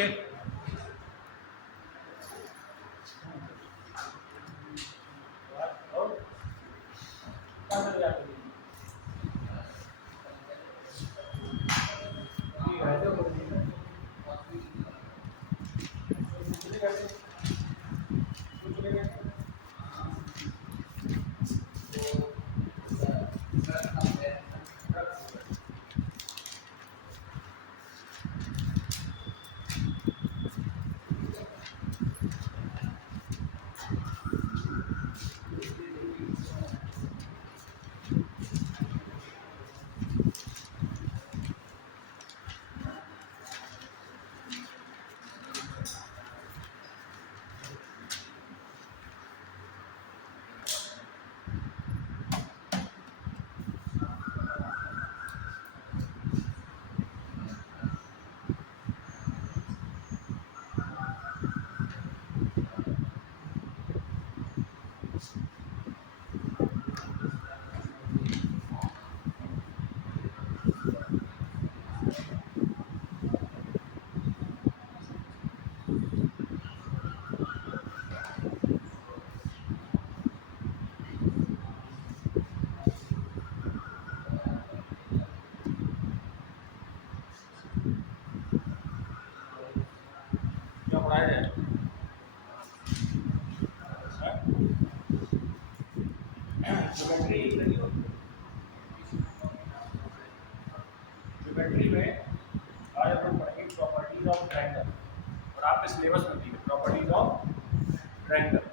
Okay. क्या पढ़ाया जाए? ज्योमेट्री में आज हम लोग पढ़ेंगे प्रॉपर्टीज ऑफ ट्रायंगल, और आपके सिलेबस में भी प्रॉपर्टीज ऑफ ट्रायंगल।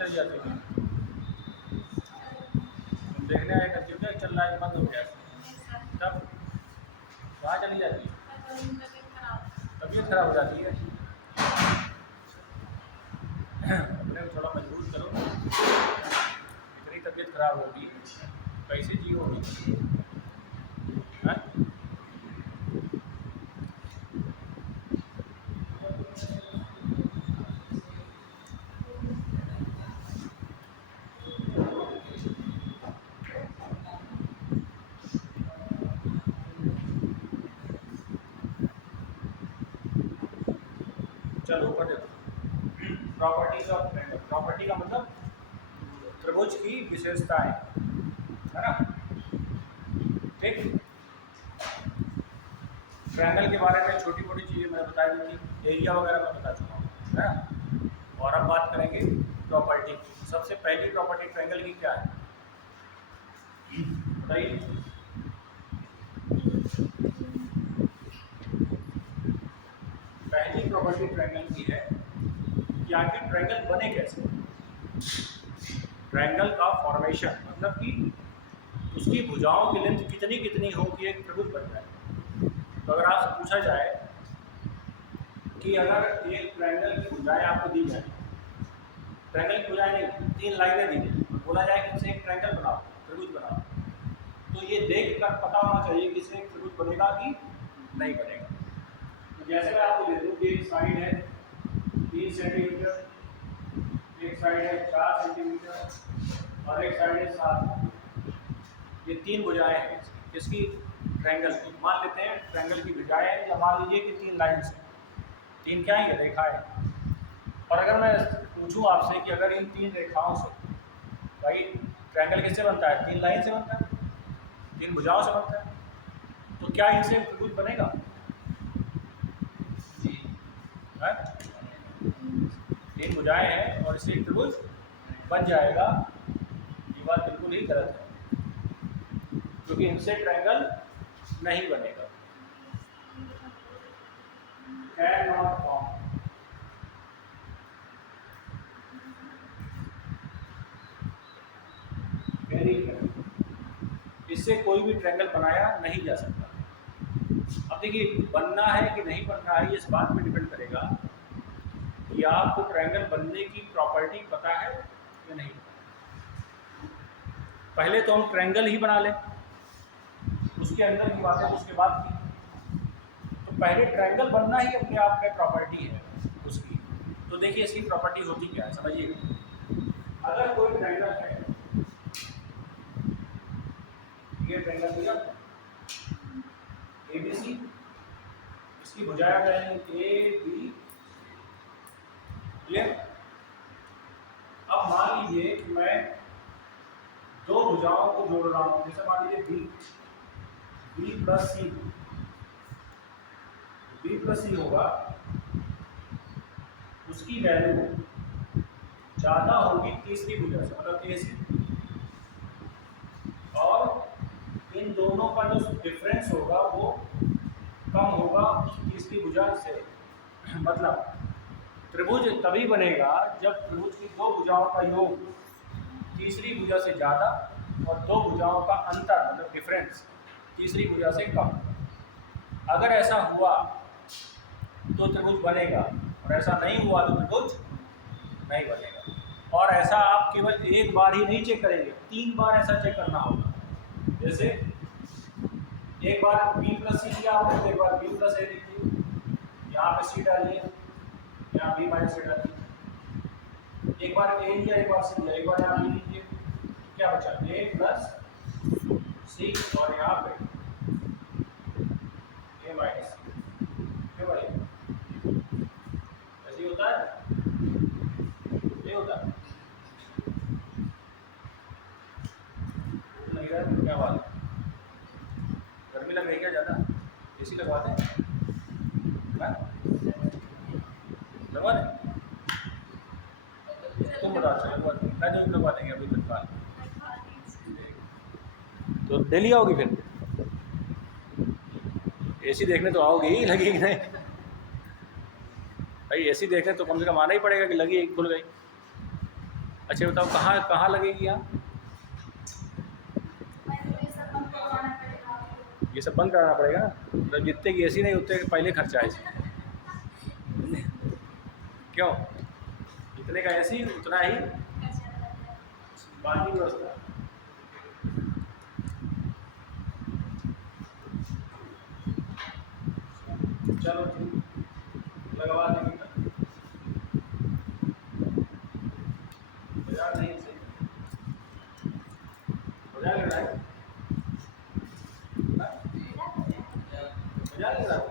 चल जाती है, तुम देखने आए कंप्यूटर चल रहा है, बंद हो गया, तब वहाँ चली जाती है, तबीयत खराब हो जाती है। अपने को थोड़ा मजबूर करो, इतनी तबीयत खराब होगी कैसे जियोगी? चलो ऊपर देखो, प्रॉपर्टीज ऑफ ट्रायंगल। प्रॉपर्टी का मतलब त्रिभुज की विशेषताएं, है ना? ठीक। ट्रायंगल के बारे में छोटी मोटी चीज़ें मैं बता दी थी, एरिया वगैरह मैं बता चुका हूँ, है ना? और अब बात करेंगे प्रॉपर्टी की। सबसे पहली प्रॉपर्टी ट्रायंगल की क्या है बताइए? पहली प्रॉपर्टी ट्रायंगल की है कि आखिर ट्रायंगल बने कैसे। ट्रायंगल का फॉर्मेशन मतलब कि उसकी भुजाओं की लेंथ कितनी कितनी हो कि एक त्रिभुज बन जाए। तो अगर आपसे पूछा जाए कि अगर एक ट्रायंगल की भुजाएं आपको दी जाए, ट्रायंगल की भुजाएं नहीं, 3 लाइनें दी जाए, बोला जाए कि इनसे एक ट्रायंगल बनाओ, त्रिभुज बनाओ, तो ये देख कर पता होना चाहिए कि इससे एक त्रिभुज बनेगा कि नहीं बनेगा। तो जैसे मैं आपको दे दूँ कि एक साइड है 3 सेंटीमीटर, एक साइड है 4 सेंटीमीटर और एक साइड है 7। ये 3 भुजाएं हैं इसकी ट्रायंगल की। मान लेते हैं ट्रायंगल की भुजाएं हैं, या मान लीजिए कि 3 लाइन से, 3 क्या है, रेखा है। और अगर मैं पूछूं आपसे कि अगर इन 3 रेखाओं से, भाई ट्रायंगल किससे बनता है? 3 लाइन से बनता है, 3 भुजाओं से बनता है, तो क्या इनसे त्रिभुज बनेगा? है? 3 भुजाएं हैं और इससे त्रिभुज बन जाएगा, ये बात बिल्कुल ही गलत है, क्योंकि इनसे ट्रायंगल नहीं बनेगा। Can not form. Very correct, इससे कोई भी ट्रायंगल बनाया नहीं जा सकता। अब देखिए बनना है कि नहीं बनना है, ये इस बात पे डिपेंड करेगा कि आपको ट्रायंगल बनने की प्रॉपर्टी पता है या नहीं। पहले तो हम ट्रायंगल ही बना लें, उसके अंदर की बातें उसके बाद की। तो पहले ट्रायंगल बनना ही अपने आप में प्रॉपर्टी है उसकी। तो देखिए इसकी प्रॉपर्टी होती क्या है, समझिए। अगर कोई ट्रायंगल है, ये ट्रायंगल दिया ABC, इसकी भुजाएं रहेंगी AB, क्लियर। अब मान लीजिए कि मैं दो भुजाओं को जोड़ रहा हूं, जैसे मान लीजिए B प्लस सी होगा, उसकी वैल्यू ज्यादा होगी तीसरी भुजा से, मतलब AC, और इन दोनों का जो डिफरेंस होगा वो कम होगा तीसरी भुजा से। मतलब त्रिभुज तभी बनेगा जब त्रिभुज की दो भुजाओं का योग तीसरी भुजा से ज़्यादा और दो भुजाओं का अंतर मतलब डिफरेंस तीसरी भुजा से कम। अगर ऐसा हुआ तो त्रिभुज बनेगा, और ऐसा नहीं हुआ तो त्रिभुज नहीं बनेगा। और ऐसा आप केवल एक बार ही नहीं चेक करेंगे, 3 बार ऐसा चेक करना होगा। जैसे एक बार B प्लस सी लिया आपने, तो एक बार B प्लस ए लिखिए, यहाँ पे C डालिए, यहाँ B माइनस C डालिए। एक बार A लिया, एक बार C लिया, एक बार यहाँ B लीजिए, क्या बचा A प्लस C, और यहाँ पे A माइनस C। क्यों भाई ऐसे ही होता है, ये होता है। लग रहा है क्या बात है, गर्मी लग रही है क्या ज़्यादा? AC लगवा दें, लगवा दें, तुम बता सकते, मैं नहीं लगवा देंगे अभी तत्काल। तो दिल्ली आओगी फिर? AC देखने तो आओगी, लगेगी नहीं भाई? AC देखने तो कम से कम आना ही पड़ेगा कि लगी खुल गई। अच्छा बताओ कहाँ कहाँ लगेगी यहाँ? ये सब बंद कराना पड़ेगा, मतलब जितने की AC नहीं उतने पहले खर्चा है। क्यों? जितने का AC उतना ही बाकी व्यवस्था। चलो ठीक, लगवा देंगे। बाजार नहीं सही, बाजार लग रहा है, बाजार लग रहा है,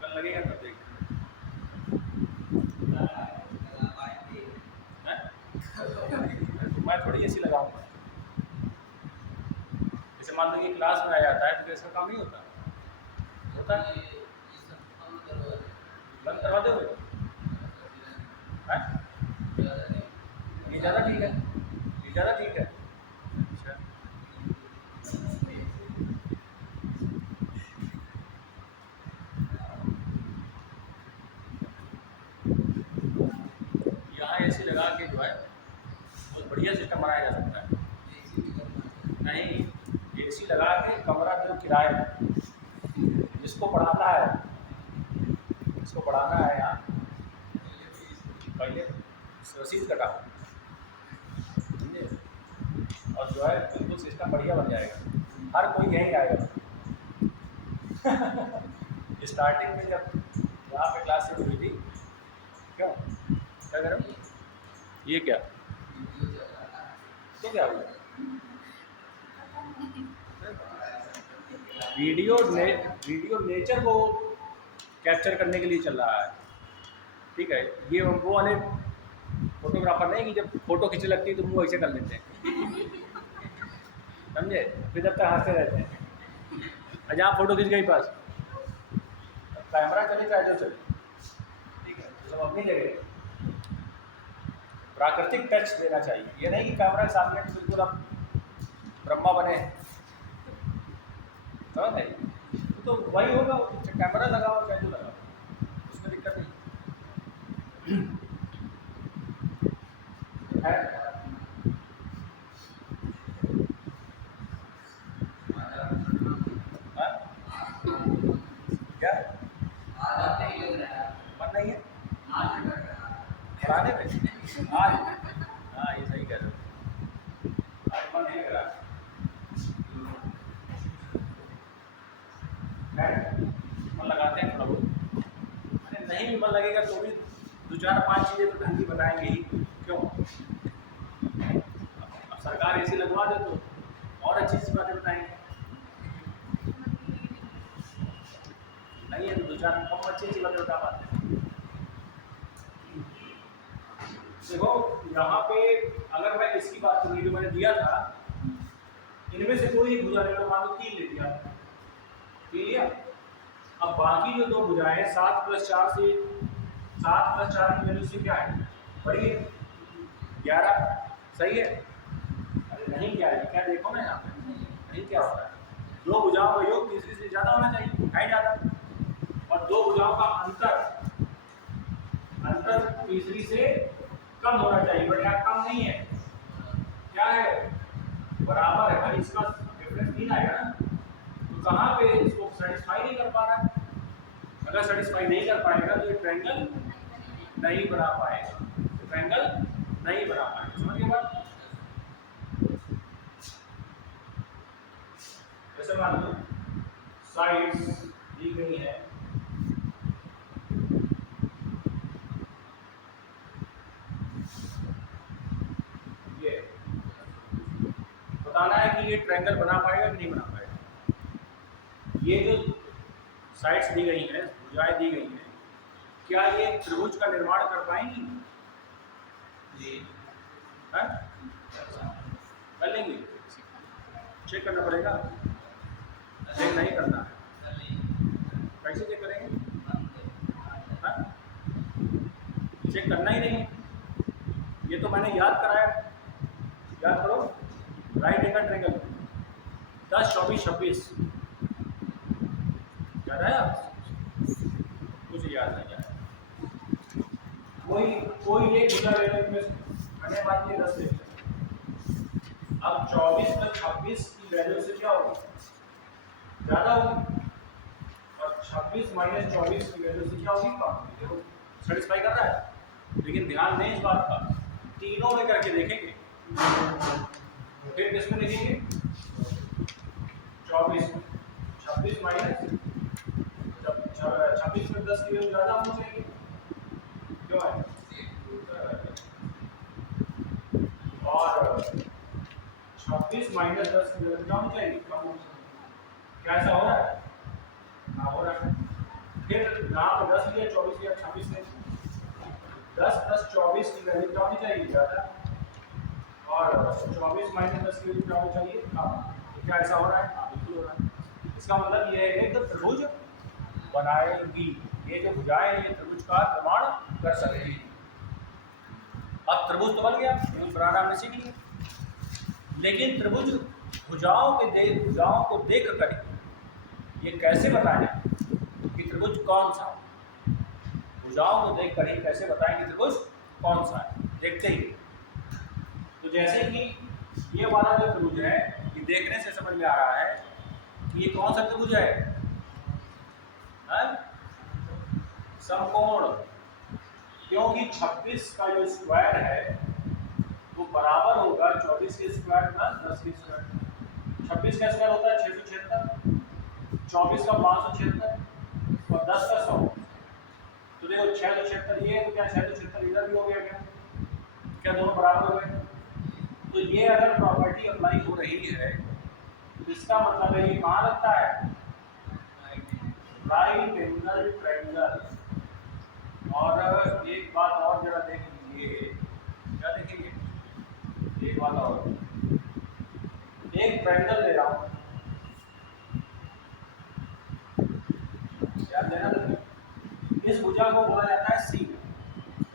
कल लगेगा तब देख। मैं थोड़ी AC लगाऊंगा, जैसे मान लो कि क्लास में आ जाता है तो इसका काम नहीं होता, होता है बंद करवा दोगे? ये ज़्यादा ठीक है, ये ज़्यादा ठीक है। अच्छा यहाँ AC लगा के जो है बहुत बढ़िया सिस्टम बनाया जा सकता है। नहीं, AC लगा के कमरा जो किराए जिसको पढ़ाना है, जिसको पढ़ाना है यहाँ पहले रसीद कटा, समझे? और जो है बिल्कुल सिस्टम बढ़िया बन जाएगा, हर कोई यहीं आएगा। स्टार्टिंग में जब यहाँ पे क्लास शुरू हुई थी, क्यों क्या कह रहे हो? ये क्या तो क्या हुआ? वीडियो नेचर को कैप्चर करने के लिए चल रहा है, ठीक है। ये वो वाले फोटोग्राफर नहीं कि जब फोटो खींचने लगती है तो वो ऐसे कर लेते हैं, समझे? फिर जब तक हंसते रहते हैं, जहाँ फोटो खींच गई पास कैमरा चले चाहे जो चले, ठीक है, सब अपनी जगह। प्राकृतिक टच देना चाहिए, ये नहीं कि कैमरा के सामने बिल्कुल आप ब्रह्मा बने, समझ नहीं? तो वही होगा, कैमरा लगाओ चाहे जो लगाओ, उसमें दिक्कत नहीं है। पढ़ाने में आज? हाँ ये सही कह रहे हो, आज मन नहीं लग रहा मन लगाते हैं थोड़ा बहुत। अरे नहीं भी मन लगेगा तो भी 2-4-5 चीज़ें तो ढंग की बताएंगे ही, क्यों? अब सरकार ऐसी लगवा दे तो और अच्छी अच्छी बातें बताएंगे, नहीं है तो 2-4 कम अच्छी अच्छी बातें बता पाते हैं। देखो यहाँ पे अगर मैं इसकी बात करूँ जो मैंने दिया था, इनमें से कोई एक भुजा ले लो, मान लो 3 ले लिया, 3 लिया। अब बाकी जो 2 भुजाएं 7 + 4 से 7 + 4 की वैल्यू से क्या है, बड़ी है 11, सही है? अरे नहीं क्या है, क्या देखो ना यहाँ पे नहीं क्या होता है, 2 भुजाओं का योग तीसरी से ज़्यादा होना चाहिए, है ज़्यादा, और 2 भुजाओं का अंतर तीसरी से कम होना चाहिए, बट यहाँ कम नहीं है, क्या है, बराबर है भाई, इसका डिफरेंस 3 आएगा ना, तो कहाँ पे इसको सेटिस्फाई नहीं कर पा रहा है। अगर सेटिस्फाई नहीं कर पाएगा तो ये ट्रायंगल नहीं बना पाएगा, ट्रायंगल नहीं बना पाएगा, समझ गए बात? जैसे मान लो साइड्स दी गई है, ये बताना है कि ये ट्रायंगल बना पाएगा कि नहीं बना पाएगा। ये जो साइड्स दी गई हैं, भुजाएं दी गई हैं, क्या ये त्रिभुज का निर्माण कर पाएंगी? जी, है? कर लेंगे, चेक करना पड़ेगा, चेक नहीं करना है, कैसे चेक करेंगे? चेक करना ही नहीं, ये तो मैंने याद कराया, याद करो, राइट एंगल ट्रायंगल 10, 24, 26 याद आया? कुछ याद नहीं आया, कोई एक भुजा ले लो, इसमें मैंने बात की 10 ले लो। अब 24 + 26 की वैल्यू से क्या होगी, ज़्यादा होगी, और 26 - 24 की वैल्यू से क्या होगी, कम होगी। देखो सेटिस्फाई कर रहा है, लेकिन ध्यान दें इस बात का, तीनों में करके देखेंगे, फिर किसमें देखेंगे, 24 में, 26 माइनस 26 में 10 की वैल्यू ज़्यादा होनी चाहिए, क्यों है, और 26 - 10 की वैल्यू क्या होनी चाहिए, कम होनी चाहिए। क्या ऐसा हो रहा है? हाँ हो रहा है। फिर यहाँ पर 10 लिया, 24 लिया, 26 ले, 10 + 24 की वैल्यू क्या होनी चाहिए, ज़्यादा, और 24 - 10 की वैल्यू क्या होनी चाहिए, कम। तो क्या ऐसा हो रहा है? हाँ बिल्कुल हो रहा है। इसका मतलब ये है कि त्रिभुज बनाएगी, ये जो भुजाएं हैं ये त्रिभुज का निर्माण कर सकेगी। अब त्रिभुज तो बन गया, त्रिभुज बनाना हमने सीख लिया, लेकिन त्रिभुज भुजाओं को देख कर ये कैसे बताएं कि त्रिभुज कौन सा, भुजाओं को देख कर ही कैसे बताएंगे त्रिभुज कौन सा है, देखते ही। तो जैसे कि ये वाला जो त्रिभुज है, ये देखने से समझ में आ रहा है कि ये कौन सा त्रिभुज है, समकोण, क्योंकि 26 का जो स्क्वायर है वो बराबर होगा 24 के स्क्वायर + 10 के स्क्वायर। 26 का स्क्वायर होता है 676, 24 का 576 और 10 का 100। तो देखो 676 ये है, तो क्या 676 इधर भी हो गया, क्या दोनों बराबर हो गए? तो ये अगर प्रॉपर्टी अप्लाई हो रही है तो इसका मतलब है ये कहाँ लगता है, राइट एंगल ट्रायंगल। और एक बात और जरा देख लीजिए, क्या देखेंगे, एक बात और, एक ट्रायंगल ले रहा हूँ, याद देना, इस भुजा को बोला जाता है सी,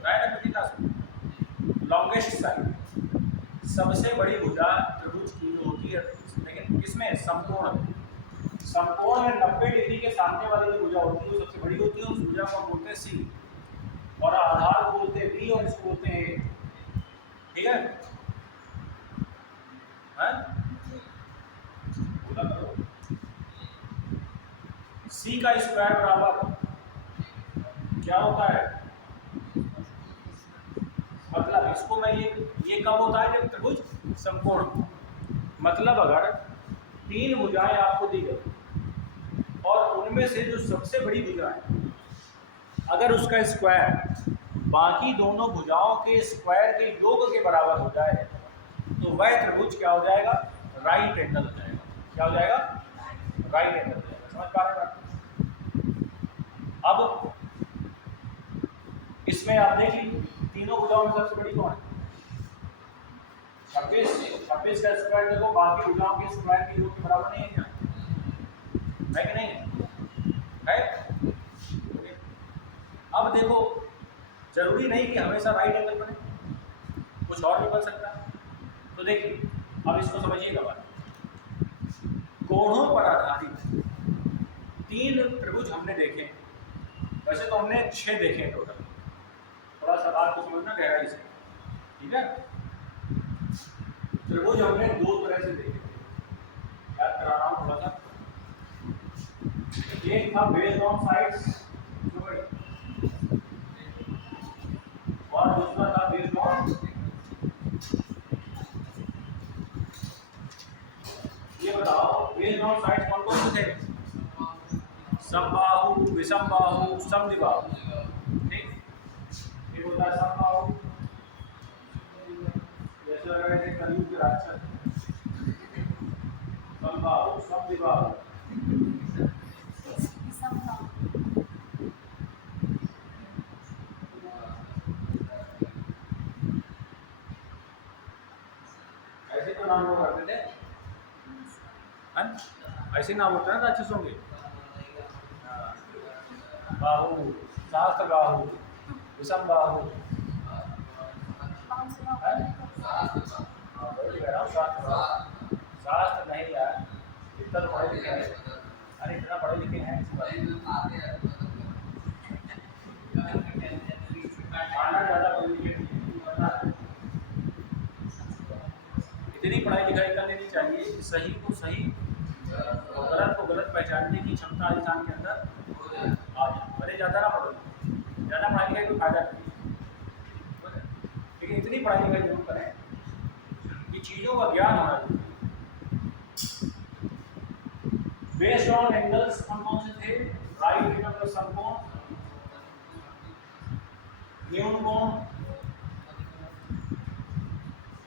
राइट, लॉन्गेस्ट साइड, सबसे बड़ी भुजा त्रिभुज की जो होती है, लेकिन किसमें, समकोण में, समकोण में 90 डिग्री के सामने वाली जो भुजा होती है वो सबसे बड़ी होती है, उस भुजा को बोलते हैं सी, और आधार को बोलते हैं बी, और इसको बोलते हैं ए, ठीक है? सी का स्क्वायर बराबर क्या होता है, इसको मैं ये कब होता है जब त्रिभुज समकोण, मतलब अगर 3 भुजाएं आपको दी गई और उनमें से जो सबसे बड़ी भुजा है अगर उसका स्क्वायर बाकी दोनों भुजाओं के स्क्वायर के योग के बराबर हो जाए तो वह त्रिभुज क्या हो जाएगा, राइट एंगल हो जाएगा। क्या हो जाएगा, राइट एंगल हो जाएगा। समझ पा रहे हैं? अब इसमें आप देखिए तीनों भुजाओं में सबसे बड़ी कौन है, 26 का स्क्वायर देखो बाकी भुजाओं के स्क्वायर के योग के बराबर नहीं है क्या, है कि नहीं है? अब देखो जरूरी नहीं कि हमेशा राइट एंगल बने, कुछ और भी बन सकता है। तो देखिए अब इसको समझिएगा बात, कोणों पर आधारित 3 त्रिभुज हमने देखे। वैसे तो हमने 6 देखे हैं टोटल, थोड़ा सा बात को समझना गहराई से, ठीक है। त्रिभुज हमने 2 तरह से देखे, याद करा रहा हूँ थोड़ा सा। एक था बेस्ड ऑन साइड्स और दूसरा था बेस्ड ऑन, ये बताओ बेस्ड ऑन साइड्स कौन कौन से थे, समबाहु, विषमबाहु, समद्विबाहु, ठीक। ये होता है समबाहु, जैसे लग रहे थे कलयुग के राक्षस, समबाहु, समद्विबाहु, ऐसे तो नाम लोग रखते थे, ऐसे नाम होता है ना राक्षसों के, बाहु, शास्त्र बाहु, विषम बाहु, शास्त्र नहीं यार, इतना तो पढ़े लिखे हैं, अरे इतना पढ़े लिखे हैं, ज़्यादा पढ़े लिखे इतनी पढ़ाई लिखाई कर लेनी चाहिए कि सही को सही और गलत को गलत पहचानने की क्षमता इंसान के अंदर आ जाए। भले ज़्यादा ना पढ़ो, ज़्यादा पढ़ाई लिखाई कोई फायदा नहीं, लेकिन इतनी पढ़ाई लिखाई जरूर करें कि चीज़ों का ज्ञान होना चाहिए। बेस्ड ऑन एंगल्स कौन कौन से थे, राइट एंगल समकोण, न्यून कोण,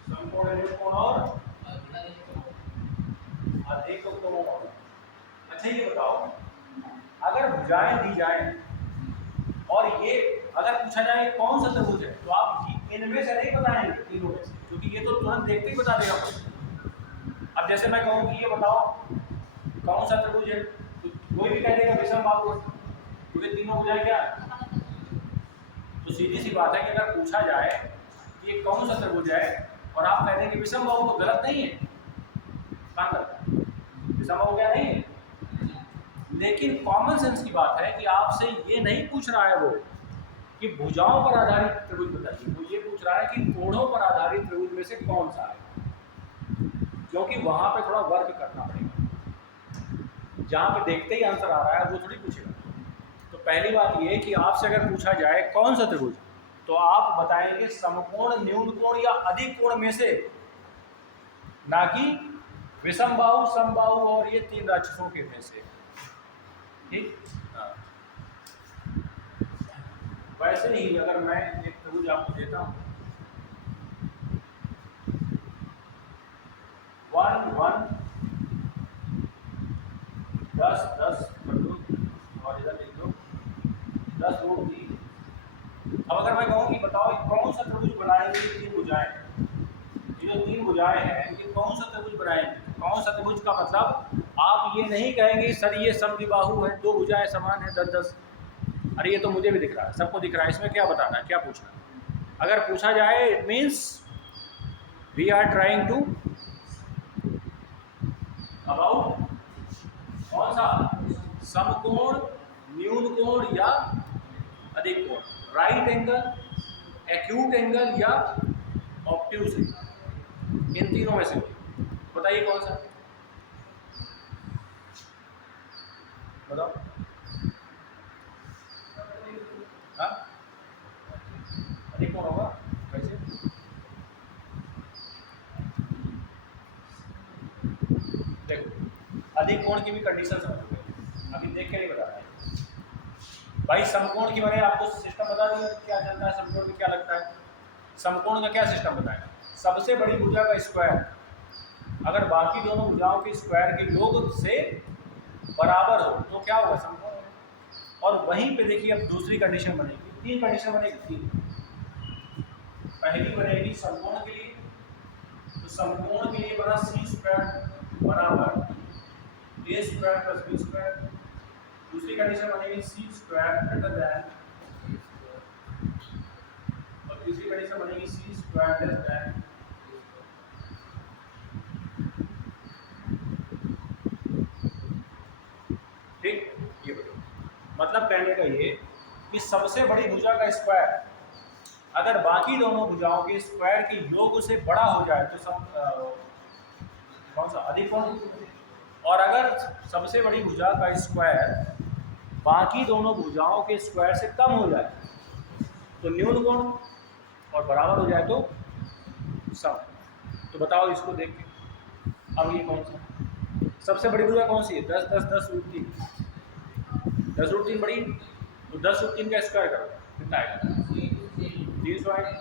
समकोण न्यून कोण और अधिक कोण। अच्छा ये बताओ अगर भुजाएं दी जाए और ये अगर पूछा जाए कौन सा त्रिभुज है तो आप इनमें से नहीं बताएंगे तीनों में से, क्योंकि ये तो तुरंत देखते ही बता देगा। अब जैसे मैं कहूँ कि ये बताओ कौन सा त्रिभुज है तो कोई भी कह देगा विषम बाहु, क्योंकि तीनों भुजाएं क्या है। तो सीधी सी बात है कि अगर पूछा जाए कि ये कौन सा त्रिभुज है और आप कह देंगे विषम बाहु तो गलत नहीं है, कहाँ गलत है, विषम बाहु क्या नहीं है। लेकिन कॉमन सेंस की बात है कि आपसे ये नहीं पूछ रहा है वो कि भुजाओं पर आधारित त्रिभुज बताइए, वो ये पूछ रहा है कि कोणों पर आधारित त्रिभुज में से कौन सा है, क्योंकि वहां पे थोड़ा वर्क करना पड़ेगा। जहां पे देखते ही आंसर आ रहा है वो थोड़ी पूछेगा। तो पहली बात ये कि आपसे अगर पूछा जाए कौन सा त्रिभुज तो आप बताएंगे समकोण, न्यून कोण या अधिक कोण में से, ना कि विषम बाहु, समबाहु और ये 3 राक्षसों के में से, ठीक। हाँ। वैसे ही अगर मैं एक त्रिभुज आपको देता हूँ 1 1 10 10 कर दो और इधर लिख दो 10 2 3। अब अगर मैं कहूँ कि बताओ कौन सा त्रिभुज बनाएंगे, ये 3 भुजाएं, ये जो 3 भुजाएं हैं ये कौन सा त्रिभुज बनाएंगे। कौन सा त्रिभुज का मतलब आप ये नहीं कहेंगे सर ये समद्विबाहु है, 2 भुजाएं समान है 10 10, अरे ये तो मुझे भी दिख रहा है, सबको दिख रहा है, इसमें क्या बताना है, क्या पूछना है। अगर पूछा जाए it means we are trying to about कौन सा समकोण, न्यून कोण या अधिक कोण, राइट एंगल, एक्यूट एंगल या ऑब्ट्यूज एंगल, इन तीनों में से बताइए कौन सा, बताओ। हाँ अधिक कोण होगा कैसे, अधिक कोण की भी कंडीशन समझोगे, अभी देख के नहीं बता रहे भाई। समकोण की मैंने आपको सिस्टम बता दिया क्या चलता है, समकोण में क्या लगता है। समकोण का क्या सिस्टम बताएगा, सबसे बड़ी भुजा का स्क्वायर अगर बाकी दोनों भुजाओं के स्क्वायर के योग से बराबर हो तो क्या होगा, समकोण होगा। और वहीं पे देखिए अब दूसरी कंडीशन बनेगी, 3 कंडीशन बनेगी। 3 पहली बनेगी समकोण के लिए, तो समकोण के लिए बना सी स्क्वायर बराबर ए स्क्वायर प्लस बी स्क्वायर। दूसरी कंडीशन बनेगी सी स्क्वायर ग्रेटर देन, और तीसरी कंडीशन बनेगी सी स्क्वायर लेस देन। ठीक, ये बताओ मतलब कहने का ये कि सबसे बड़ी भुजा का स्क्वायर अगर बाकी दोनों भुजाओं के स्क्वायर के योग से बड़ा हो जाए तो कौन सा अधिक कोण। और अगर सबसे बड़ी भुजा का स्क्वायर बाकी दोनों भुजाओं के स्क्वायर से कम हो जाए तो न्यून कोण, और बराबर हो जाए तो सम। तो बताओ इसको देख के अब ये कौन सा सबसे बड़ी भुजा कौन सी है, 10 10 10 रूट 3, 10 रूट 3 बड़ी, तो 10 रूट 3 का स्क्वायर करो कितना आएगा, 300 आएगा।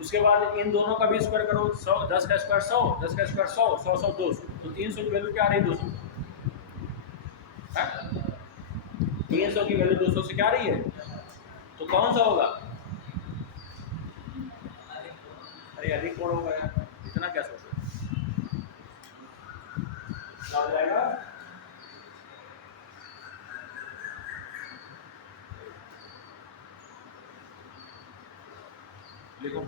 उसके बाद इन दोनों का भी स्क्वायर करो, 100, 10 का स्क्वायर 100, 10 का स्क्वायर 100, 100 100 200, तो 300 की वैल्यू क्या आ रही, 200 है? 300 की वैल्यू 200 से क्या आ रही है, तो कौन सा होगा, अरे अधिक कोण होगा यार, इतना क्या सोच रहे हो जाएगा। लिखो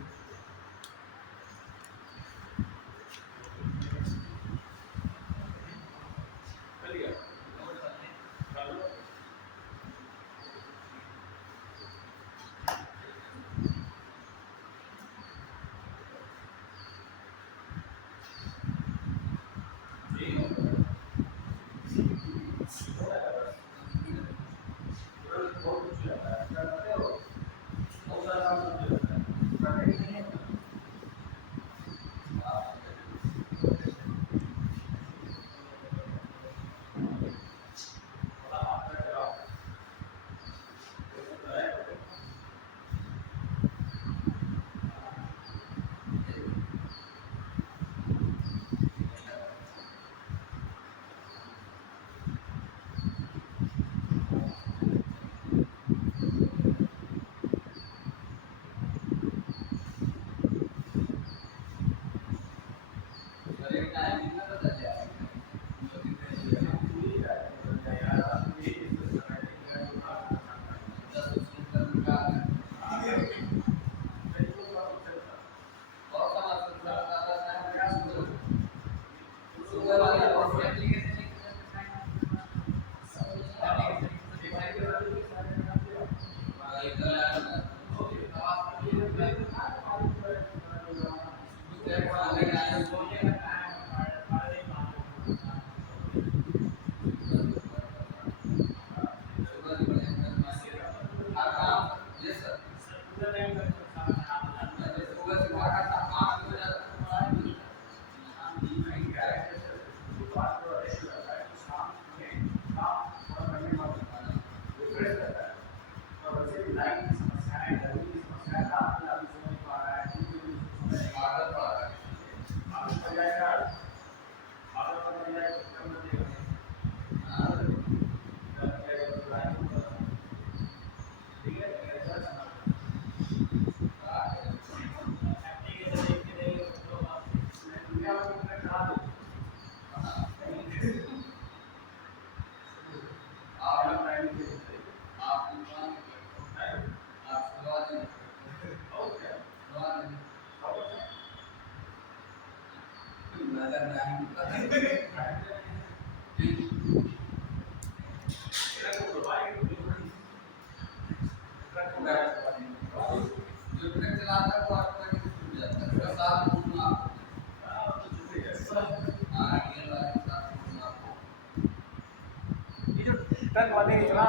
ट्रक वाले इतना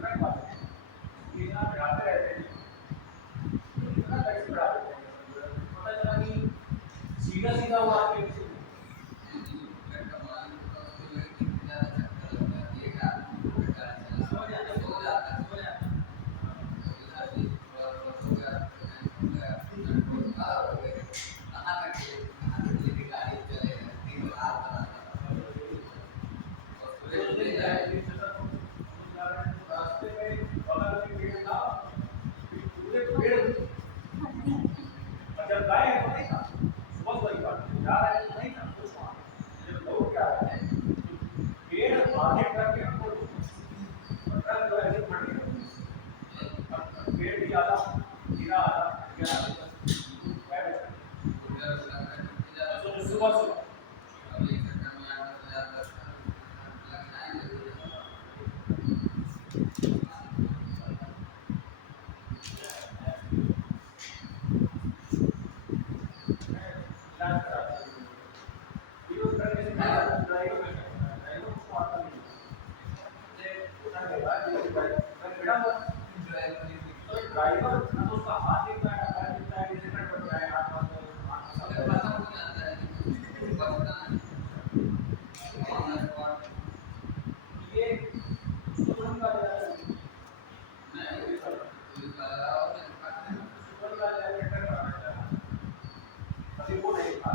ट्रक वाले इतना बढ़ाते रहते हैं, इतना टैक्स बढ़ा देते हैं, पता चला कि सीधा सीधा वो आके सुबह सुबह ड्राइवर तो उसका हाथ दिखता है, पैर दिखता है, डिफरेंट बनता है, हाथ ये स्टूडेंट का अभी वो नहीं था।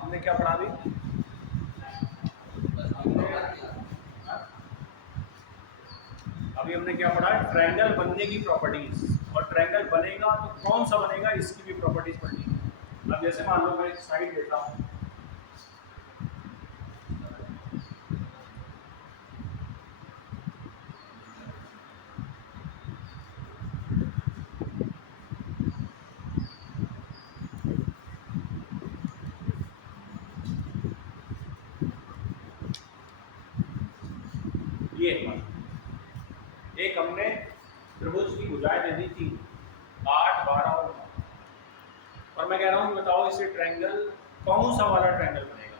हमने क्या पढ़ा अभी? अभी हमने क्या पढ़ा? ट्रायंगल बनने की प्रॉपर्टीज, और ट्रायंगल बनेगा तो कौन सा बनेगा इसकी भी प्रॉपर्टीज पढ़नी है। अब जैसे मान लो मैं एक साइड देता हूँ, ये एक हमने त्रिभुज की भुजाएं दे दी थी 8, 12 और 9, और मैं कह रहा हूँ बताओ इसे ट्रायंगल कौन सा वाला ट्रायंगल बनेगा,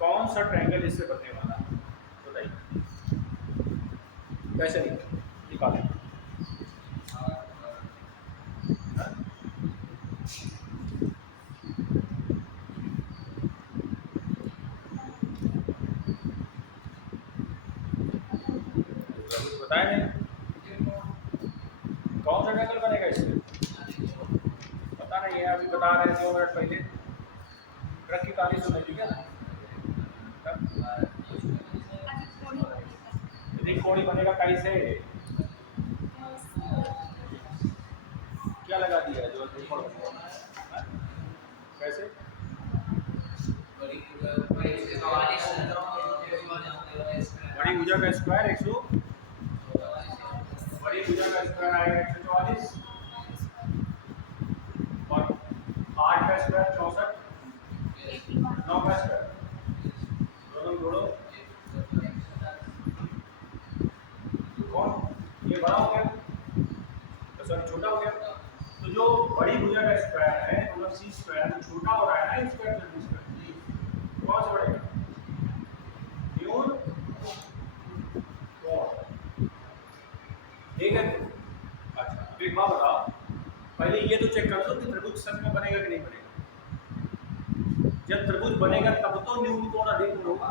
कौन सा ट्रायंगल इससे बनने वाला है बताइए, कैसे निकालें? बताया नहीं कौन सा ट्रायंगल बनेगा इससे, पता नहीं है, अभी बता रहे थे 2 मिनट पहले। ट्रक की कहानी सुन लीजिए ना, यदि कोड़ी बनेगा कैसे, क्या लगा दिया जो कैसे? बड़ी भुजा का स्क्वायर 100, बड़ी भुजा का स्क्वायर आएगा 144, और 8 का स्क्वायर 64, 9 का स्क्वायर दोनों जोड़ो, कौन ये बड़ा हो गया तो सॉरी छोटा हो गया। तो जो बड़ी भुजा का स्क्वायर है मतलब सी स्क्वायर छोटा हो रहा है ना स्क्वायर से डी स्क्वायर, कौन सा बढ़ेगा? न्यून कोण, ठीक है। अच्छा अब एक बात बताओ, पहले ये तो चेक कर लो कि त्रिभुज सच में बनेगा कि नहीं बनेगा। जब त्रिभुज बनेगा तब तो न्यून कोण अधिक होगा,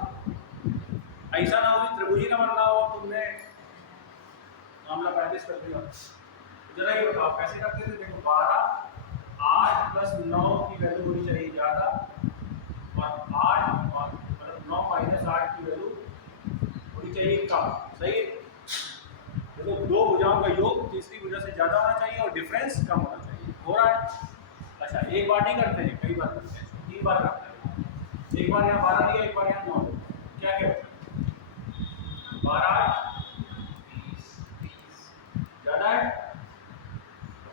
ऐसा ना हो कि त्रिभुज ही ना बन रहा हो तुमने मामला प्रैक्टिस कर दिया। जरा ये बताओ कैसे करते थे, देखो 12, 8 प्लस 9 की वैल्यू होनी चाहिए ज़्यादा, और 8 और मतलब 9 माइनस 8 की वैल्यू होनी चाहिए कम, सही है। देखो 2 भुजाओं का योग तीसरी भुजा से ज़्यादा होना चाहिए और डिफरेंस कम होना चाहिए, हो रहा है। अच्छा, एक बार नहीं करते हैं, कई बार करते हैं, 3 बार करते हैं। एक बार यहाँ 12 लिया, एक बार यहाँ 9, क्या क्या होता है? 12 ज़्यादा है,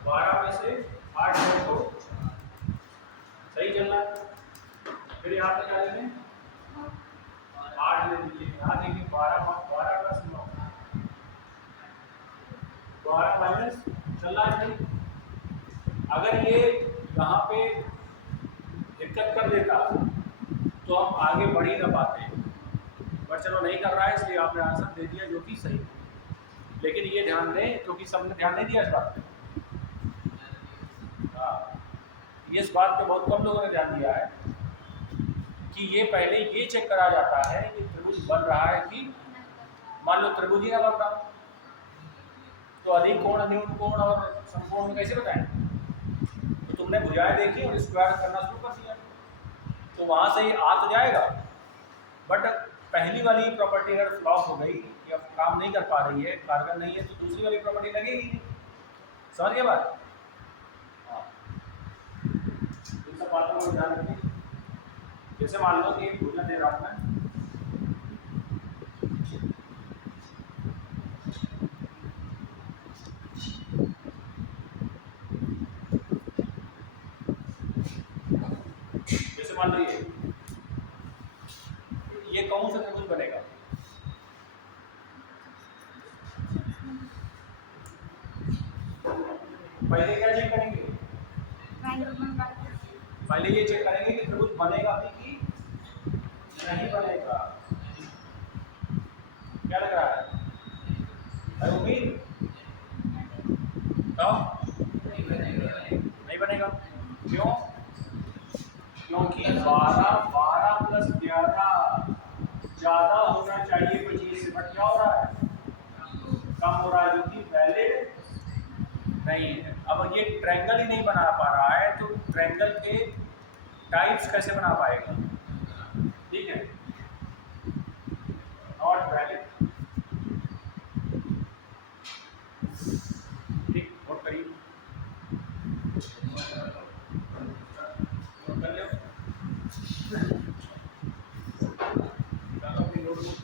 12 में से 8 जो को सही चल रहा है। फिर यहाँ पे क्या लेंगे? 8 ले लीजिए। यहाँ देखिए 12 प्लस 9, 12 माइनस चल रहा है सही। अगर ये यहाँ पे दिक्कत कर देता तो हम आगे बढ़ ही ना पाते, पर चलो नहीं कर रहा है इसलिए आपने आंसर दे दिया जो कि सही। लेकिन ये ध्यान दें, क्योंकि सबने ध्यान नहीं दिया इस बात पे। हाँ, इस बात पे बहुत कम लोगों ने ध्यान दिया है कि ये पहले ये चेक करा जाता है कि त्रिभुज बन रहा है कि, मान लो त्रिभुज ही ना बनता तो अधिक कोण, न्यून कोण और समकोण में कैसे बताएं? तो तुमने भुजाएं देखी और स्क्वायर करना शुरू कर दिया, तो वहां से ही आ तो जाएगा, बट पहली वाली प्रॉपर्टी अगर फ्लॉप हो गई या काम नहीं कर पा रही है, कारगर नहीं है, तो दूसरी वाली प्रॉपर्टी लगेगी नहीं। समझ गए बात? हाँ, इन सब बातों को ध्यान रखिए। जैसे मान लो कि भोजन दे रहा हूँ मैं, जैसे मान लीजिए ये कौन सा त्रिभुज बनेगा? पहले क्या चेक करेंगे? पहले ये चेक करेंगे कि त्रिभुज बनेगा भी कि नहीं बनेगा। क्या लग रहा है? उम्मीद तो नहीं बनेगा। क्यों? क्योंकि 12 प्लस 11 ज्यादा होना चाहिए 25 से, बट क्या हो रहा है? कम हो रहा है, जो कि वैलिड नहीं है। अब ये ट्रायंगल ही नहीं बना पा रहा है तो ट्रायंगल के टाइप्स कैसे बना पाएगा? ठीक है, नॉट वैलिड। ठीक, नोट करिए, नोट कर लो, चलो अपनी नोटबुक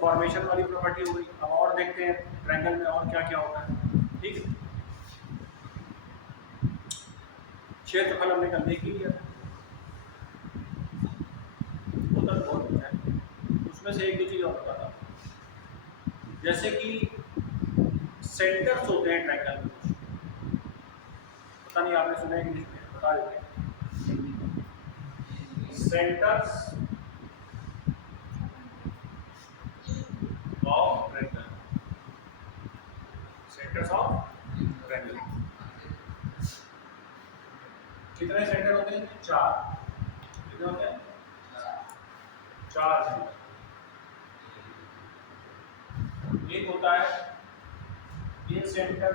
फॉर्मेशन वाली प्रॉपर्टी हो गई। अब और देखते हैं ट्रायंगल में और क्या क्या होता है। ठीक है, क्षेत्रफल हमने कल देख ही लिया था, वो तक बहुत अच्छा है। उसमें से एक दो चीज़ और बता था, जैसे कि सेंटर्स होते हैं ट्रायंगल में, कुछ पता नहीं आपने सुना है इंग्लिश में, बता देते हैं। सेंटर्स कितने सेंटर होते हैं? 4। कितने होते हैं? 4 सेंटर। एक होता है ये सेंटर,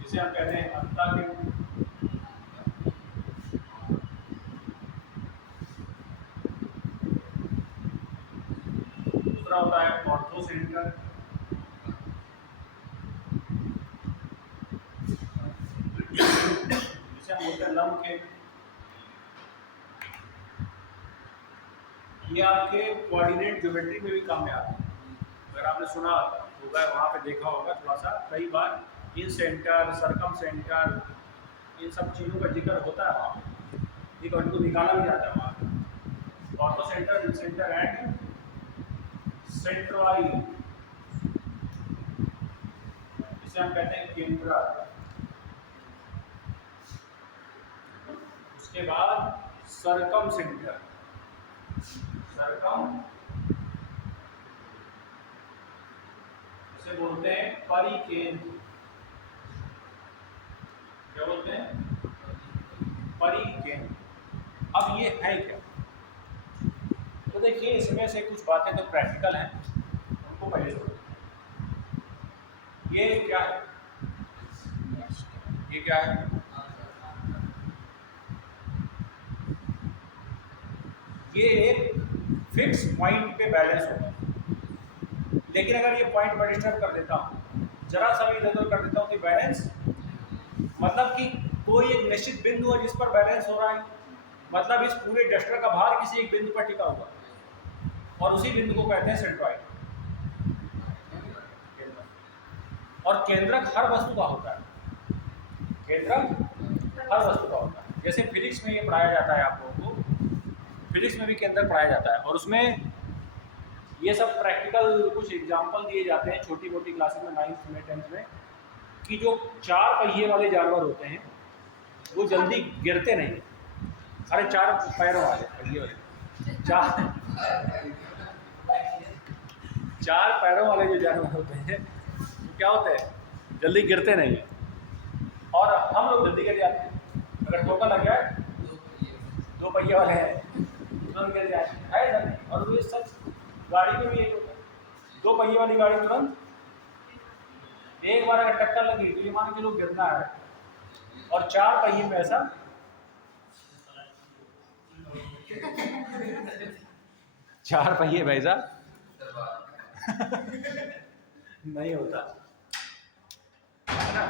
जिसे हम कहते हैं अंता केंद्र। दूसरा होता है ऑर्थो सेंटर, जिसे हम बोलते हैं लंब केंद्र। ये आपके कोऑर्डिनेट ज्योमेट्री में भी काम में आते हैं। अगर आपने सुना होगा, वहाँ पे देखा होगा थोड़ा सा, कई बार इन सेंटर, सरकम सेंटर, इन सब चीज़ों का जिक्र होता है वहाँ पे, ठीक है, उनको निकाला भी जाता है वहाँ पे। Ortho centre, in centre and centroid, जिसे हम कहते हैं केंद्रक। उसके बाद सरकम सेंटर, सरकम, इसे बोलते हैं परिकेंद्र। क्या बोलते हैं? परिकेंद्र। अब ये है क्या? तो देखिए, इसमें से कुछ बातें तो प्रैक्टिकल हैं, उनको पहले छोड़ो। ये क्या है? ये क्या है? ये एक फिक्स पॉइंट पे बैलेंस होगा, लेकिन अगर ये पॉइंट पर डिस्टर्ब कर देता हूँ, जरा सा भी इधर उधर कर देता हूँ, तो बैलेंस, मतलब कि कोई एक निश्चित बिंदु है जिस पर बैलेंस हो रहा है, मतलब इस पूरे डस्टर का भार किसी एक बिंदु पर टिका हुआ है, और उसी बिंदु को कहते हैं सेंट्रॉइड। और केंद्रक हर वस्तु का होता है, केंद्रक हर वस्तु का होता है। जैसे फिजिक्स में ये पढ़ाया जाता है आप लोगों को, फिजिक्स में भी केंद्रक पढ़ाया जाता है, और उसमें ये सब प्रैक्टिकल कुछ एग्जाम्पल दिए जाते हैं छोटी मोटी क्लासेस में, 9th में 10th में, कि जो 4 पहिए वाले जानवर होते हैं वो जल्दी गिरते नहीं। अरे 4 पैरों वाले पहिए वाले, 4 पैरों वाले जो जानवर होते हैं वो क्या होते हैं? जल्दी गिरते नहीं हैं, और हम लोग जल्दी गिर जाते हैं। अगर ठोकर लग जाए, 2 पहिए वाले हैं, तुरंत गिर जाते हैं, है ना? और ये सच गाड़ी में भी यही होता है। 2 पहिए वाली गाड़ी तुरंत, एक बार अगर टक्कर लगी तो ये मान के लोग गिरना है, और 4 पहिए में ऐसा 4 पहिए भाई साहब नहीं होता है ना।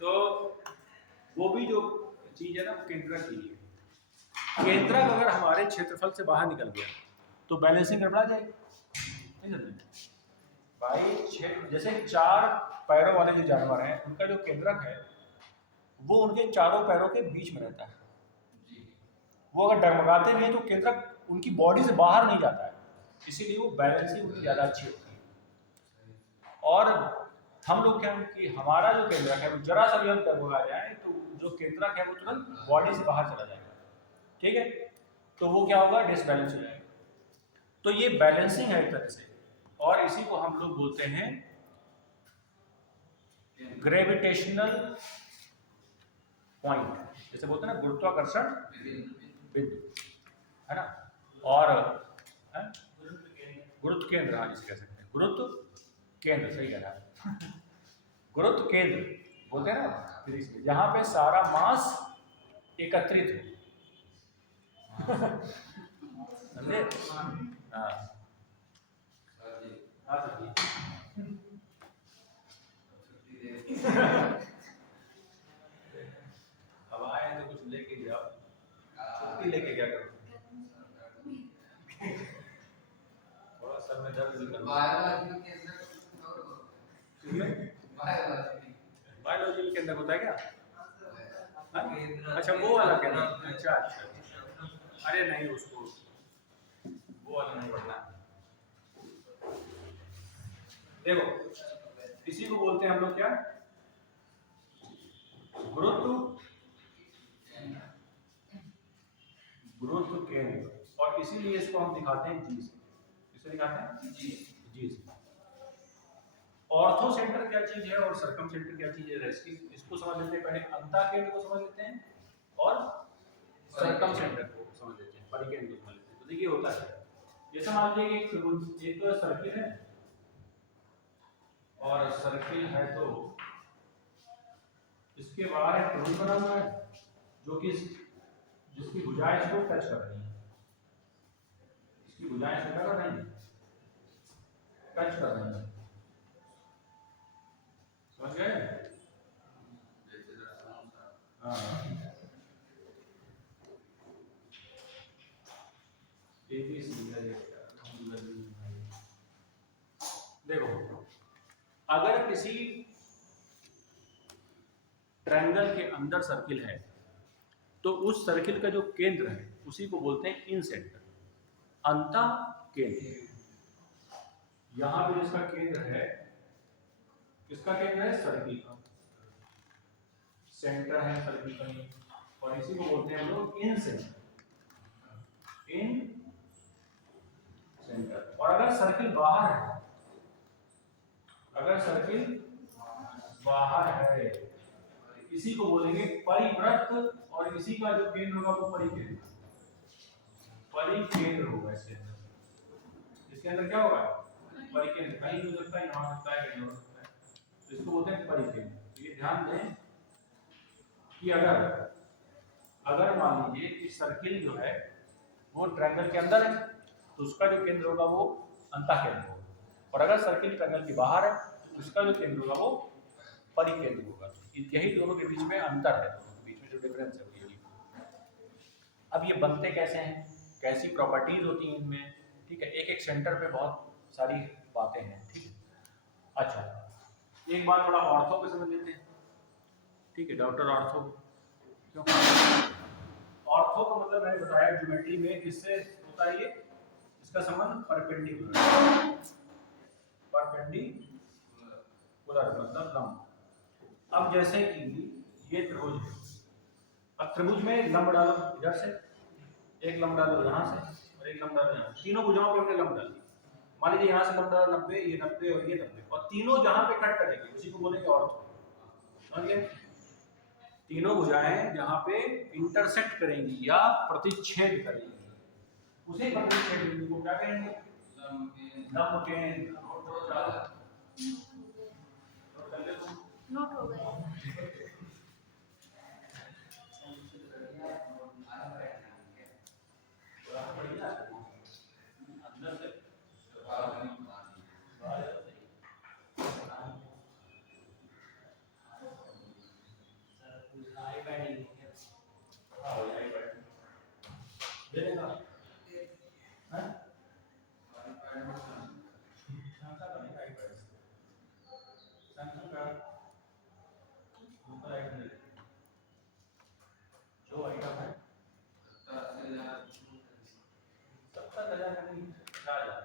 तो वो भी जो चीज है ना, केंद्रक की है। केंद्रक अगर हमारे क्षेत्रफल से बाहर निकल गया तो बैलेंसिंग गड़बड़ा जाएगी, नहीं समझे भाई? जैसे 4 पैरों वाले जो जानवर हैं, उनका जो केंद्रक है वो उनके चारों पैरों के बीच में रहता है। वो अगर डगमगाते भी हैं तो केंद्रक उनकी बॉडी से बाहर नहीं जाता है, इसीलिए वो बैलेंसिंग उनकी ज़्यादा अच्छी होती है। और हम लोग क्या है कि हमारा जो केंद्रक है वो जरा सा भी हम डगमगा जाए तो जो केंद्रक है वो तुरंत बॉडी से बाहर चला जाएगा, ठीक है? तो वो क्या होगा? डिसबैलेंस हो जाएगा। तो ये बैलेंसिंग है एक तरह से, और इसी को हम लोग बोलते हैं ग्रेविटेशनल पॉइंट, जैसे बोलते हैं ना गुरुत्वाकर्षण बिंदु, है ना? और गुरुत्व केंद्र, हाँ जिसे कह सकते हैं गुरुत्व केंद्र, सही कह रहा है गुरुत्व केंद्र बोलते हैं ना फिजिक्स में, जहाँ पे सारा मास एकत्रित हो। समझे? हाँ हाँ सर जी। अब आए तो कुछ लेके जाओ, छुट्टी लेके क्या करो? थोड़ा सर में दर्द भी करो। बायोलॉजी के अंदर होता है क्या? अच्छा वो वाला केंद्र, अच्छा अच्छा। अरे नहीं, उसको वो वाला नहीं पढ़ना। देखो इसी को बोलते हैं हम लोग क्या? गुरुत्व केंद्र, और इसीलिए इसको हम दिखाते हैं जी से। किसे दिखाते हैं? जी से। ऑर्थो सेंटर क्या चीज है और सर्कम सेंटर क्या चीज है, इसको समझ लेते हैं। पहले अंता केंद्र को समझ लेते हैं और सर्कम सेंटर को समझ लेते हैं, परिकेंद्र को समझ लेते हैं। तो देखिए होता है, जैसे मान लीजिए एक तो सर्किल है और सर्किल है तो इसके बाहर एक त्रिभुज बना हुआ है जो कि जिसकी भुजाएं इसको टच कर रही हैं, इसकी भुजाएं इसको क्या कर रही हैं, टच कर रही हैं। समझ गए? हाँ, देखो अगर किसी ट्रायंगल के अंदर सर्किल है तो उस सर्किल का जो केंद्र है उसी को बोलते हैं इन सेंटर, अंत केंद्र। यहां पे इसका केंद्र है, किसका केंद्र है, सर्किल का सेंटर है सर्किल का, और इसी को बोलते हैं हम लोग इन सेंटर, इन सेंटर। और अगर सर्किल बाहर है, अगर सर्किल बाहर है इसी को बोलेंगे परिवृत्त, और इसी का जो केंद्र होगा वो परिकेंद्र, परिकेंद्र होगा इसके अंदर। इसके अंदर क्या होगा, परिकेंद्र। कहीं हो सकता है, यहाँ सकता है, कहीं हो सकता है, तो इसको बोलते हैं परिकेंद्र। तो ये ध्यान दें कि अगर मान लीजिए कि सर्किल जो है वो ट्रायंगल के अंदर है तो उसका जो केंद्र होगा वो अंतःकेंद्र होगा, और अगर सर्किल ट्रायंगल के बाहर है तो उसका जो केंद्र होगा वो परिकेंद्र होगा। यही दोनों के बीच में अंतर है, दोनों के बीच में जो डिफरेंस है यही। अब ये बनते कैसे हैं, कैसी प्रॉपर्टीज होती हैं इनमें, ठीक है, एक एक सेंटर पे बहुत सारी बातें हैं, ठीक है। अच्छा, एक बात थोड़ा ऑर्थो को समझ लेते हैं, ठीक है। डॉक्टर ऑर्थो क्यों, ऑर्थो का मतलब मैंने बताया ज्योमेट्री में किससे होता है, ये इसका संबंध परपेंडिकुलर, परपेंडिकुलर मतलब लंब। अब जैसे कि ये त्रिभुज है, अब त्रिभुज में लंब डालो, इधर से एक लंब डालो, यहाँ से और एक लंब डालो यहाँ, तीनों भुजाओं पे हमने लंब डाली। मान लीजिए यहाँ से लंब डाला 90, ये 90 और ये 90, और तीनों जहाँ पे कट करेंगे उसी को बोलेंगे ऑर्थो। समझ गए? तीनों भुजाएं जहाँ पे इंटरसेक्ट करेंगी या प्रतिच्छेद करेंगी उसे प्रतिच्छेद बिंदु को क्या कहेंगे, लंब केंद्र। नोट हो गया। जो आइटम है 70,000 का नहीं, 50,000।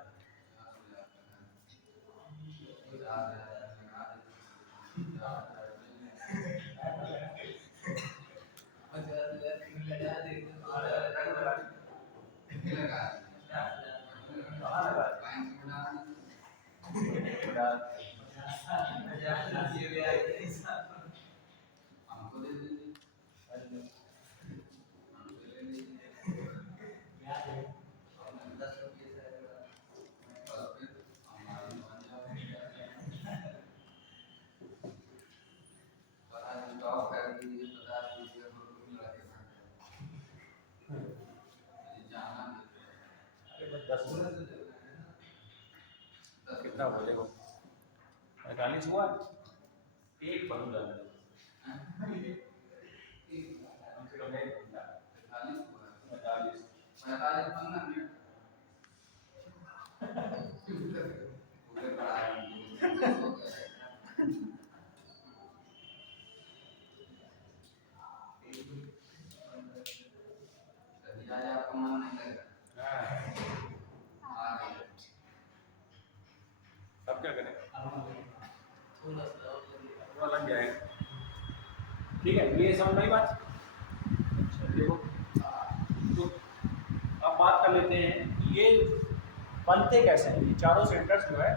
कितना बोलेगा, 45 हुआ, एक बनू जाने दो, कम से कम एक घंटा, 45 अब क्या करें, थोड़ा लग जाएगा, ठीक है। ये समझ में आई बात। देखो तो अब बात कर लेते हैं कि ये बनते कैसे हैं, ये चारों सेंटर्स जो है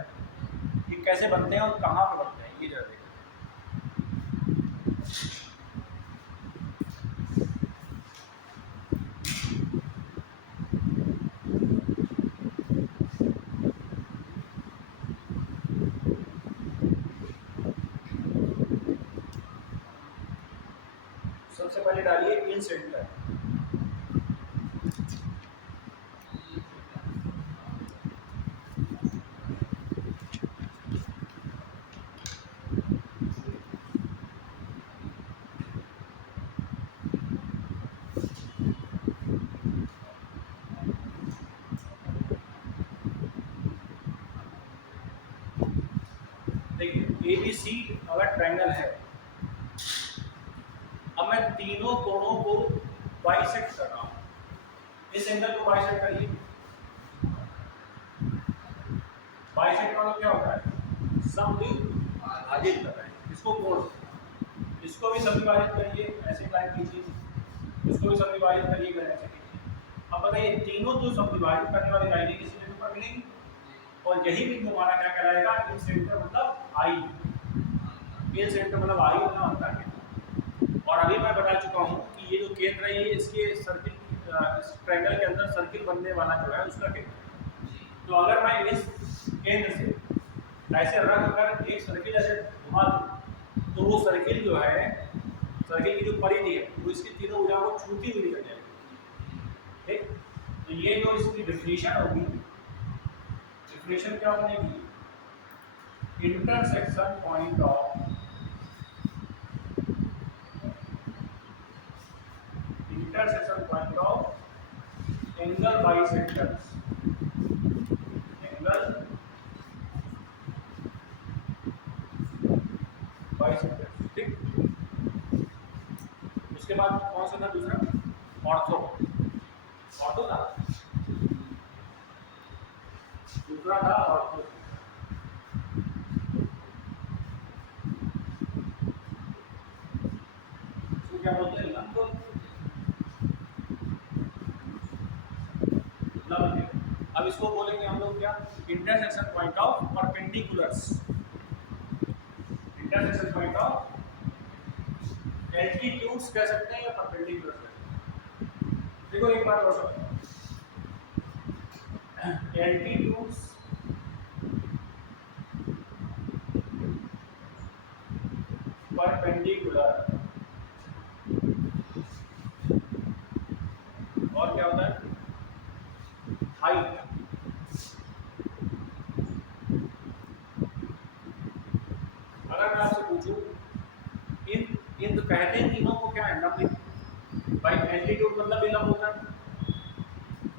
ये ये कैसे बनते हैं और कहाँ पे बनते हैं, ये जरा देखो। सबसे पहले डालिए इन सेंटर। देखिए ABC अगर ट्रायंगल है, अब मैं तीनों कोणों को बाइसेक्ट कर रहा हूँ। इस एंगल को बाइसेक्ट करिए। बाइसेक्ट मतलब क्या होता है? समविभाजित कर रहे हैं। इसको कोण, इसको भी समविभाजित करिए, ऐसे लाइन कीजिए, इसको भी समविभाजित करिए, ऐसे कीजिए। अब बताइए तीनों जो समविभाजित करने वाली लाइनें किसी बिंदु पर मिलेंगी और यही बिंदु हमारा क्या कहलाएगा? इन सेंटर मतलब आई। इन सेंटर मतलब आई होना होता है। और अभी मैं बता चुका हूँ कि ये जो केंद्र है, ये इसके सर्किल, इस ट्रायंगल के अंदर सर्किल बनने वाला जो है उसका केंद्र। तो अगर मैं इस केंद्र से ऐसे रख कर एक सर्किल ऐसे घुमा दूँ तो वो सर्किल जो है, सर्किल की जो परिधि है वो इसकी तीनों भुजाओं को छूती हुई निकल जाएगी। ठीक, तो ये जो इसकी डिफिनीशन होगी, डिफिनीशन क्या बनेगी? Intersection point of angle bisectors, angle bisectors. ठीक, उसके बाद कौन सा था दूसरा? ऑर्थो। ऑर्थो था दूसरा, था ऑर्थो। इसको क्या बोलते हैं? लंब। अब इसको बोलेंगे हम लोग क्या? Intersection point of perpendiculars. Intersection point of altitudes कह सकते हैं या परपेंडिकुलर्स कह सकते हैं। देखो एक बात और समझो, एल्टीट्यूड्स परपेंडिकुलर और क्या होता है? हाइट। अगर मैं आपसे पूछूं इन तो कहते हैं तीनों को क्या है? लंब। भाई एल्टीट्यूड मतलब भी लंब होता है,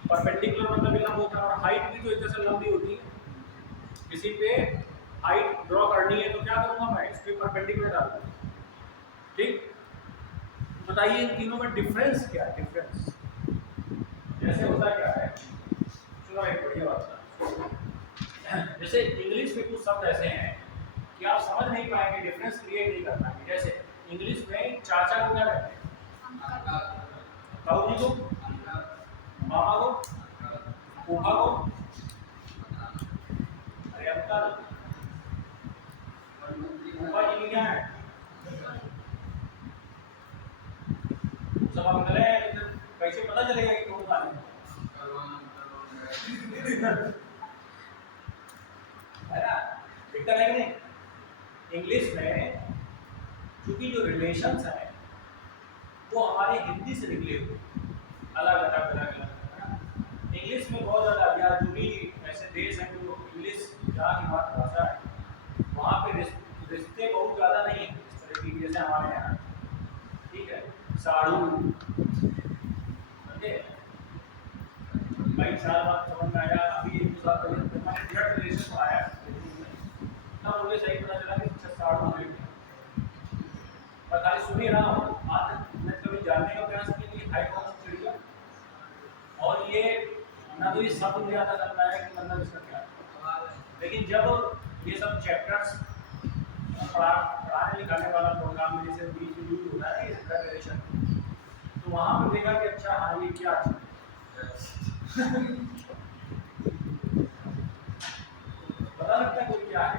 परपेंडिकुलर मतलब भी लंब होता है, और हाइट भी तो एक तरह से लंबी होती है। किसी पे हाइट ड्रॉ करनी है तो क्या करूंगा मैं? इस पे परपेंडिकुलर डालूंगा। ठीक, बताइए इन तीनों में डिफरेंस क्या है? डिफरेंस जैसे होता क्या है, सुनो एक बढ़िया बात। जैसे इंग्लिश में कुछ शब्द ऐसे हैं कि आप समझ नहीं पाएंगे, डिफरेंस क्रिएट नहीं कर पाएंगे। जैसे इंग्लिश में चाचा को क्या कहते हैं? ताऊ जी को, मामा को, फूफा को, अरे अंकल। फूफा जी की क्या है? सब अंकल है, कैसे पता चलेगा कि कौन सा है? ना, दिक्कत है कि नहीं? इंग्लिश में क्योंकि जो रिलेशंस है वो हमारे हिंदी से निकले हुए अलग अलग। इंग्लिश में बहुत ज़्यादा, या जो भी ऐसे देश हैं जो इंग्लिश जहाँ की मातृभाषा है वहाँ पे रिश्ते बहुत ज़्यादा नहीं है इस तरह की जैसे हमारे यहाँ। ठीक है, साड़ू समझे भाई, साल बाद समझ में आया। अभी एक साल पहले मैंने ब्लड रिलेशन आया तब मुझे सही पता चला कि साड़ू है। पर खाली सुनिए ना, आज मैं कभी जानने का प्रयास किया कि हाई कौन सी चिड़िया, और ये ना तो ये शब्द मुझे आता चल रहा है कि मतलब इसका क्या है। लेकिन जब ये सब चैप्टर्स पढ़ाने लिखाने वाला प्रोग्राम में जैसे बीच में यूज होता है ब्लड रिलेशन, तो वहाँ पर देखा कि अच्छा हाँ ये क्या पता लगता है कोई क्या है।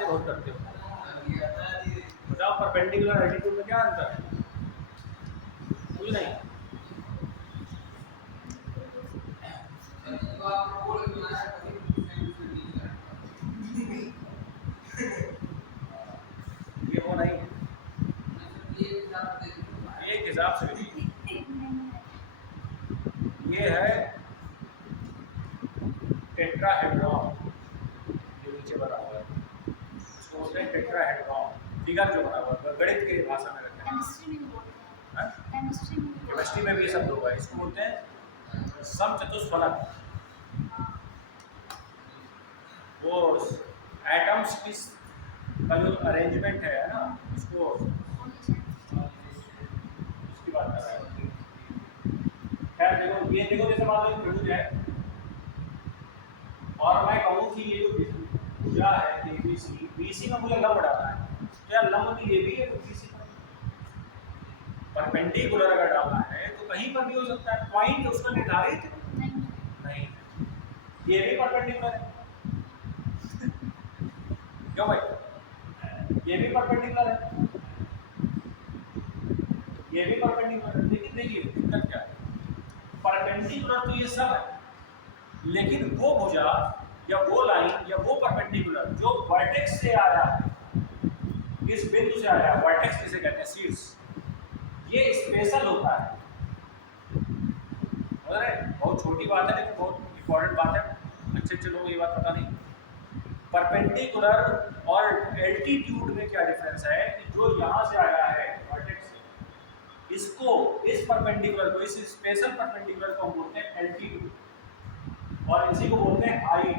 बातें बहुत करते हो। बताओ परपेंडिकुलर एल्टीट्यूड में क्या अंतर है? कुछ नहीं। ये वो नहीं है, ये एक हिसाब से भी ये है टेट्राहेड्रॉन, जो नीचे बना हुआ है उसको बोलते हैं टेट्राहेड्रॉन। फिगर जो बना हुआ है गणित की भाषा में रखते हैं। केमिस्ट्री में भी ये शब्द होगा, इसको बोलते हैं समचतुष्फलक। वो एटम्स की का जो अरेंजमेंट है ना, उसको उसकी बात कर रहा है। खैर देखो, ये देखो जैसे मान लो त्रिभुज है और मैं कहूँ कि ये जो भुजा है ABC, BC में मुझे लंब डालना है, तो यार लंब भी ये भी है, तो BC में परपेंडिकुलर अगर डालना है तो कहीं पर भी हो सकता है, पॉइंट उसका निर्धारित नहीं। ये भी परपेंडिकुलर है, क्यों भाई? ये भी परपेंडिकुलर है, ये भी परपेंडिकुलर है। लेकिन देखिए दिक्कत क्या है, परपेंडिकुलर तो ये सब है, लेकिन वो भुजा या वो लाइन या वो परपेंडिकुलर जो वर्टेक्स से आ रहा है, इस बिंदु से आ रहा है, वर्टेक्स जिसे कहते हैं शीर्ष, ये स्पेशल होता है। बहुत छोटी बात है लेकिन बहुत इंपॉर्टेंट बात है, अच्छे लोगों को ये बात पता नहीं। परपेंडिकुलर और एल्टीट्यूड में क्या डिफरेंस है कि जो यहाँ से आया है वर्टेक्स से, इसको, इस परपेंडिकुलर को, इस स्पेशल परपेंडिकुलर को हम बोलते हैं एल्टीट्यूड, और इसी को बोलते हैं हाइट।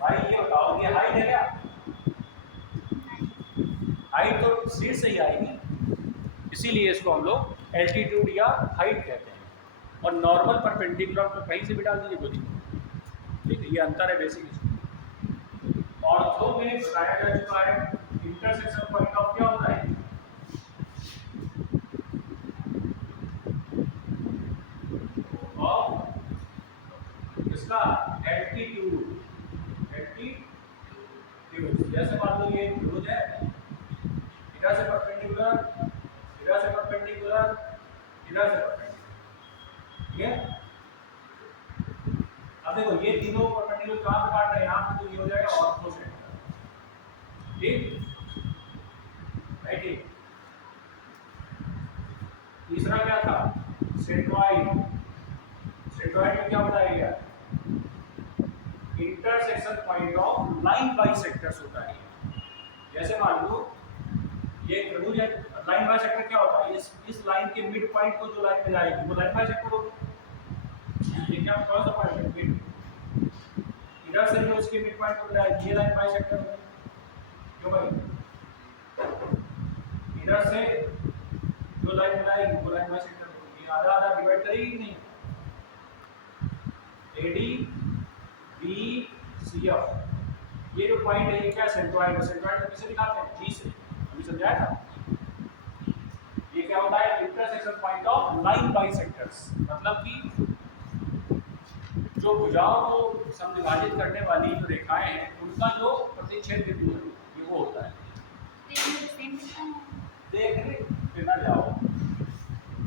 भाई ये बताओ, ये हाइट है क्या? हाइट तो शीर्ष से ही आएगी, इसीलिए इसको हम लोग एल्टीट्यूड या हाइट कहते हैं। और नॉर्मल परपेंडिकुलर तो कहीं से भी डाल दीजिए कोई दिक्कत, ठीक है, ये अंतर है बेसिक। ऑर्थो में बताया जा चुका है इंटरसेक्शन पॉइंट ऑफ क्या होता है, ऑफ इसका एल्टीट्यूड। जैसे मान लो ये त्रिभुज है, इधर से परपेंडिकुलर, इधर से परपेंडिकुलर, इधर से परपेंडिकुलर, ठीक है। अब देखो ये तीनों परपेंडिकुलर कहाँ पे काट रहे हैं, यहाँ पे, तो ये हो जाएगा ऑर्थो सेंटर, ठीक है, ठीक। तीसरा क्या था, सेंट्रॉइड। सेंट्रॉइड में क्या बताया गया, intersection point of line bisectors होता है। जैसे मान लो ये त्रिभुज है, लाइन बाइसेक्टर क्या होता है, इस लाइन के मिड पॉइंट को जो लाइन मिलाएगी वो लाइन बाइसेक्टर होगी। ये क्या कौन सा पॉइंट है, मिड, इधर से जो इसके मिड पॉइंट को मिलाएगी ये लाइन बाइसेक्टर होगी, क्यों भाई? इधर से जो लाइन मिलाएगी वो लाइन बाइसेक्टर होगी, आधा आधा डिवाइड करेगी नहीं। AD BCF ये जो पॉइंट है ये क्या सेंट्रॉइड है, सेंट्रॉइड को किसे दिखाते हैं, G से, अभी समझाया था। ये क्या होता है, intersection point of line bisectors, मतलब कि जो भुजाओं को समविभाजित करने वाली जो रेखाएं हैं उनका जो प्रतिच्छेद बिंदु है ये वो होता है। देखने फिर ना जाओ,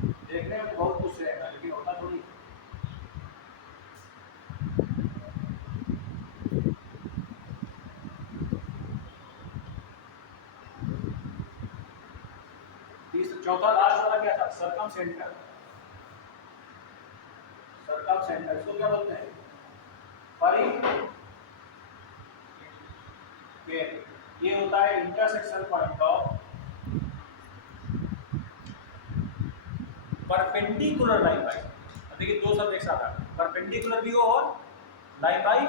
देखने में बहुत कुछ रहेगा लेकिन होता थोड़ी। चौथा लास्ट वाला क्या था, सर्कम सेंटर। सर्कम सेंटर इसको क्या बोलते हैं, परिपेट। ये होता है intersection point of perpendicular line by, देखिए दो शब्द एक साथ आए, परपेंडिकुलर भी हो और लाइन बाई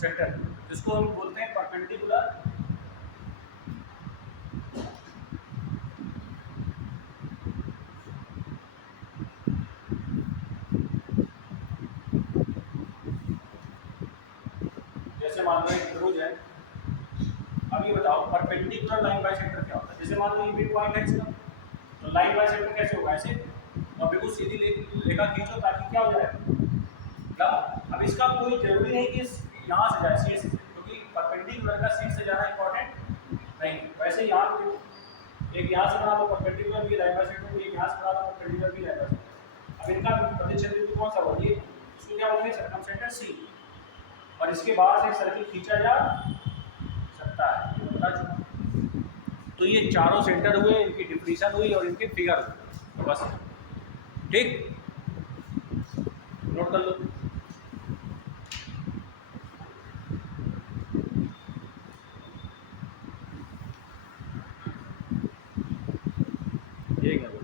सेक्टर, जिसको हम बोलते हैं परपेंडिकुलर मान लो एक त्रिभुज है। अब ये बताओ परपेंडिकुलर लाइन बाइसेक्टर क्या होता है। जैसे मान लो ये मिड पॉइंट है इसका, तो लाइन बाइसेक्टर कैसे होगा, ऐसे और बिल्कुल सीधी रेखा खींचो ताकि क्या हो जाए, अब इसका कोई जरूरी नहीं कि यहाँ से जाए शीर्ष से, क्योंकि परपेंडिकुलर का सीट से ज़्यादा इंपॉर्टेंट नहीं। वैसे ही यहाँ पे एक यहाँ से बना दो परपेंडिकुलर भी लाइन बाय साइड में, एक यहाँ से बना दो परपेंडिकुलर भी लाइन बाय साइड। अब इनका प्रतिच्छेद बिंदु कौन सा हुआ, ये इसको क्या बोलेंगे, सर्कमसेंटर सी। और इसके बाहर से एक सर्किल खींचा जा सकता है, बता चुका। तो ये चारों सेंटर हुए, इनकी डिफिनीशन हुई और इनके फिगर हुए, तो बस ठीक, नोट कर लो। ठीक है,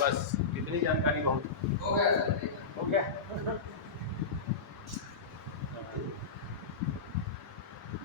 बस इतनी जानकारी बहुत हो गया।